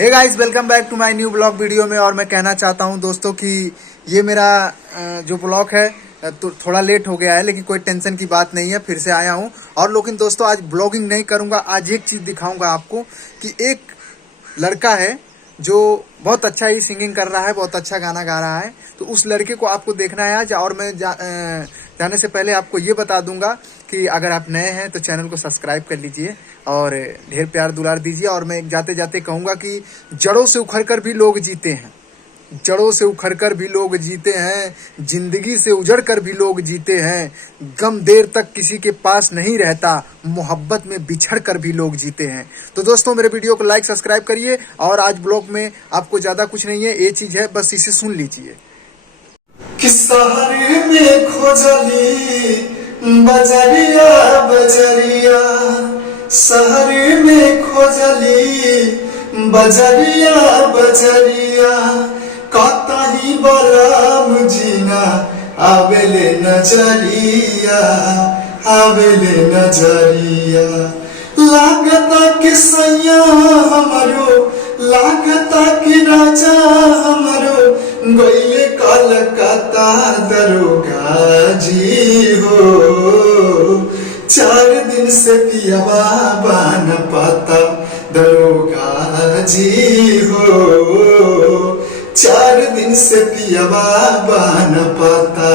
Hey guys, welcome back to my new blog video में। और मैं कहना चाहता हूं दोस्तों कि ये मेरा जो ब्लॉग है तो थोड़ा लेट हो गया है, लेकिन कोई टेंशन की बात नहीं है, फिर से आया हूं। और लेकिन दोस्तों आज ब्लॉगिंग नहीं करूंगा, आज एक चीज़ दिखाऊंगा आपको कि एक लड़का है जो बहुत अच्छा ही सिंगिंग कर रहा है, बहुत अच्छा गाना गा रहा है। तो उस लड़के को आपको देखना है आज। और मैं जाने से पहले आपको ये बता दूंगा कि अगर आप नए हैं तो चैनल को सब्सक्राइब कर लीजिए और ढेर प्यार दुलार दीजिए। और मैं जाते जाते कहूँगा कि जड़ों से उखड़ कर भी लोग जीते हैं, जड़ों से उखड़ कर भी लोग जीते हैं, जिंदगी से उजड़ कर भी लोग जीते हैं। गम देर तक किसी के पास नहीं रहता, मोहब्बत में बिछड़ कर भी लोग जीते हैं। तो दोस्तों मेरे वीडियो को लाइक सब्सक्राइब करिए। और आज ब्लॉग में आपको ज़्यादा कुछ नहीं है, ये चीज़ है, बस इसे सुन लीजिए। कि शहर में खोजली बजरिया बजरिया, शहर में खोजली बजरिया बजरिया, कतही बलम जीना आवेले नजरिया, आवेले नजरिया। लागता कि सैया हमरो, लागता कि राजा हमरो गईले कलकत्ता दरोगा जी हो। 4 दिन से पियवा बान पाता दरोगा जी हो, 4 दिन से पियवा बान पाता।